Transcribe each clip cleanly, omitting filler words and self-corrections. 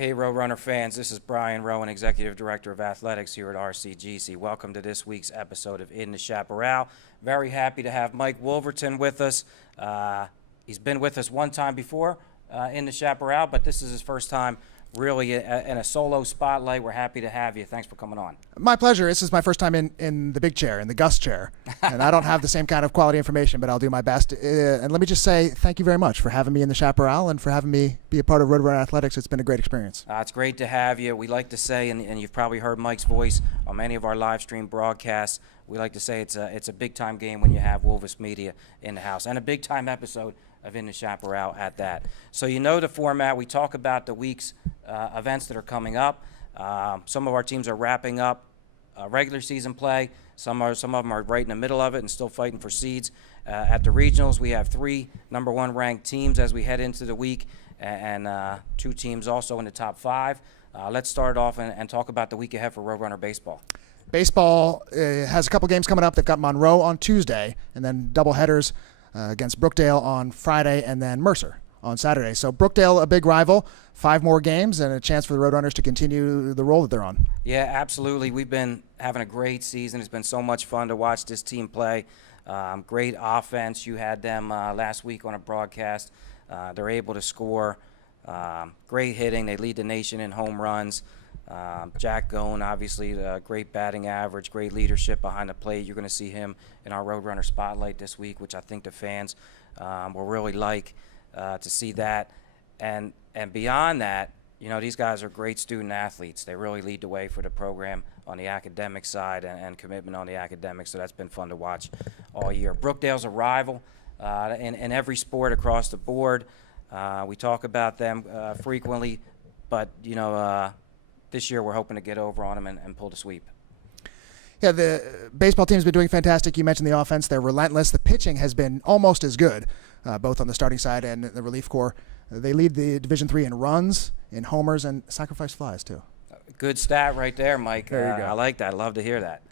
Hey, Roadrunner fans, this is Brian Rowan, Executive Director of Athletics here at RCGC. Welcome to this week's episode of In the Chaparral. Very happy to have Mike Wolverton with us. He's been with us one time before in the Chaparral, but this is his first time really in a solo spotlight. We're happy to have you. Thanks for coming on. My pleasure. This is my first time in the big chair, in the Gus chair. And I don't have the same kind of quality information, but I'll do my best. And let me just say thank you very much for having me in the Chaparral and for having me be a part of Roadrunner Athletics. It's been a great experience. It's great to have you. We like to say, and you've probably heard Mike's voice on many of our live stream broadcasts, we like to say it's a big-time game when you have Wolvus Media in the house, and a big-time episode of In the Chaparral at that. So you know the format. We talk about the week's events that are coming up. Some of our teams are wrapping up regular season play. Some of them are right in the middle of it and still fighting for seeds. At the regionals, we have 3 number 1 ranked teams as we head into the week, and 2 teams also in the top 5. Let's start off and talk about the week ahead for Roadrunner baseball. Baseball has a couple games coming up. They've got Monroe on Tuesday, and then double headers against Brookdale on Friday, and then Mercer on Saturday. So Brookdale, a big rival, 5 more games and a chance for the Roadrunners to continue the role that they're on. Yeah, absolutely. We've been having a great season. It's been so much fun to watch this team play. Great offense. You had them last week on a broadcast. They're able to score. Great hitting. They lead the nation in home runs. Jack Gone, obviously, great batting average, great leadership behind the plate. You're going to see him in our Roadrunner Spotlight this week, which I think the fans will really like to see that. And beyond that, you know, these guys are great student athletes. They really lead the way for the program on the academic side and commitment on the academics, so that's been fun to watch all year. Brookdale's a rival in every sport across the board. We talk about them frequently, but, you know, this year we're hoping to get over on them and pull the sweep. Yeah, the baseball team's been doing fantastic. You mentioned the offense. They're relentless. The pitching has been almost as good, both on the starting side and the relief corps. They lead the Division III in runs, in homers, and sacrifice flies, too. Good stat right there, Mike. There you go. I like that. I love to hear that.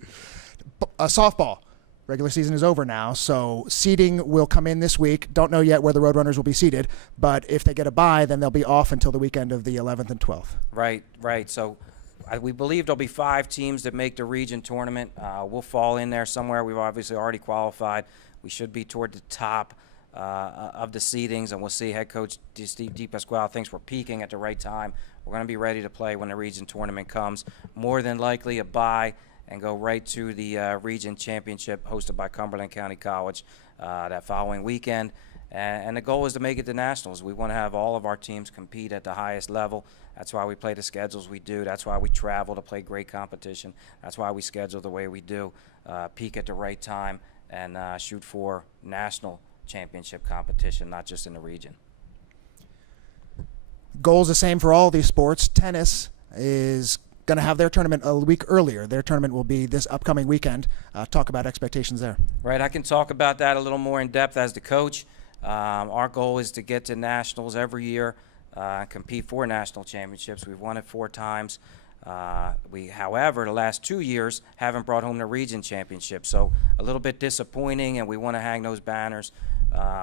Softball. Regular season is over now, so seeding will come in this week. Don't know yet where the Roadrunners will be seated, but if they get a bye, then they'll be off until the weekend of the 11th and 12th. Right. So we believe there'll be 5 teams that make the region tournament. We'll fall in there somewhere. We've obviously already qualified. We should be toward the top of the seedings, and we'll see. Head coach Steve DePasquale thinks we're peaking at the right time. We're going to be ready to play when the region tournament comes. More than likely a bye and go right to the region championship hosted by Cumberland County College that following weekend. And the goal is to make it to nationals. We want to have all of our teams compete at the highest level. That's why we play the schedules we do. That's why we travel to play great competition. That's why we schedule the way we do. Peak at the right time and shoot for national championship competition, not just in the region. Goal's the same for all these sports. Tennis is going to have their tournament a week earlier. Their tournament will be this upcoming weekend. Talk about expectations there. Right, I can talk about that a little more in depth as the coach. Our goal is to get to nationals every year, compete for national championships. We've won it 4 times. However, the last 2 years haven't brought home the region championship, so a little bit disappointing, and we want to hang those banners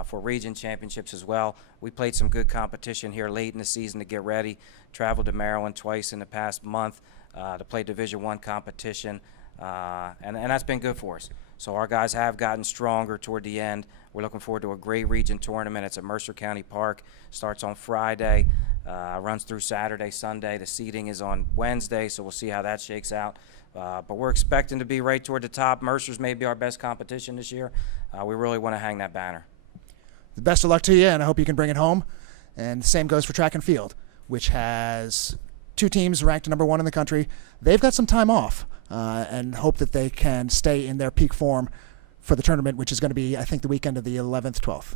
for region championships as well. We played some good competition here late in the season to get ready. Traveled to Maryland twice in the past month to play Division I competition, and that's been good for us. So our guys have gotten stronger toward the end. We're looking forward to a great region tournament. It's at Mercer County Park. Starts on Friday, runs through Saturday, Sunday. The seeding is on Wednesday, so we'll see how that shakes out. But we're expecting to be right toward the top. Mercer's may be our best competition this year. We really want to hang that banner. The best of luck to you, and I hope you can bring it home. And the same goes for track and field, which has 2 teams ranked number 1 in the country. They've got some time off and hope that they can stay in their peak form for the tournament, which is going to be, I think, the weekend of the 11th, 12th.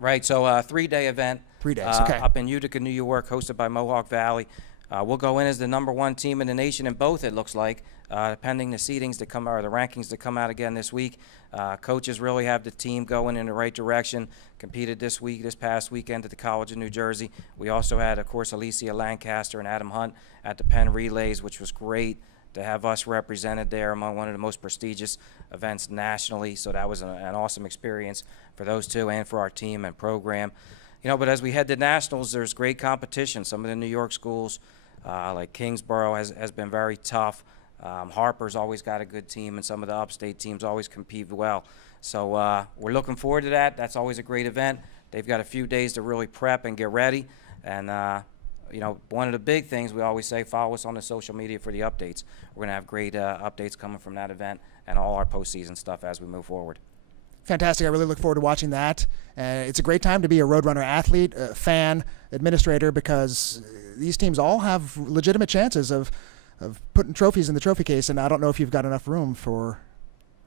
Right, so a 3-day event. 3 days, okay. Up in Utica, New York, hosted by Mohawk Valley. We'll go in as the number 1 team in the nation in both, it looks like, pending the seedings that come, or the rankings that come out again this week. Coaches really have the team going in the right direction. Competed this past weekend at the College of New Jersey. We also had, of course, Alicia Lancaster and Adam Hunt at the Penn Relays, which was great to have us represented there among one of the most prestigious events nationally. So that was an awesome experience for those 2 and for our team and program. You know, but as we head to nationals, there's great competition. Some of the New York schools like Kingsborough has been very tough. Harper's always got a good team, and some of the upstate teams always compete well. So we're looking forward to that. That's always a great event. They've got a few days to really prep and get ready. And, you know, one of the big things we always say, follow us on the social media for the updates. We're going to have great updates coming from that event and all our postseason stuff as we move forward. Fantastic. I really look forward to watching that. It's a great time to be a Roadrunner athlete, fan, administrator, because these teams all have legitimate chances of putting trophies in the trophy case, and I don't know if you've got enough room for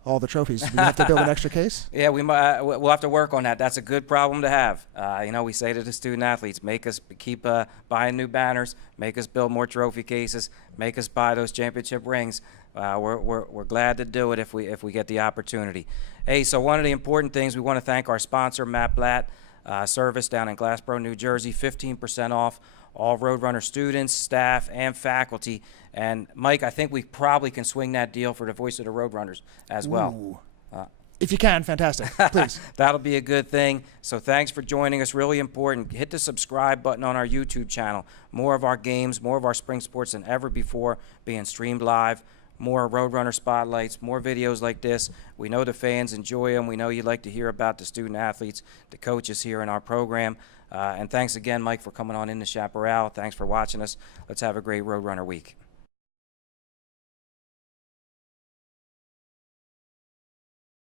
all the trophies. Do you have to build an extra case? Yeah, we'll have to work on that. That's a good problem to have. You know, we say to the student athletes, make us keep buying new banners, make us build more trophy cases, make us buy those championship rings. We're glad to do it if we get the opportunity. Hey, so one of the important things, we want to thank our sponsor, Matt Blatt Service down in Glassboro, New Jersey. 15% off all Roadrunner students, staff, and faculty. And Mike, I think we probably can swing that deal for the Voice of the Roadrunners as well. If you can, fantastic. Please. That'll be a good thing. So thanks for joining us. Really important. Hit the subscribe button on our YouTube channel. More of our games, more of our spring sports than ever before being streamed live. More Roadrunner spotlights, more videos like this. We know the fans enjoy them. We know you'd like to hear about the student athletes, the coaches here in our program. And thanks again, Mike, for coming on into Chaparral. Thanks for watching us. Let's have a great Roadrunner week.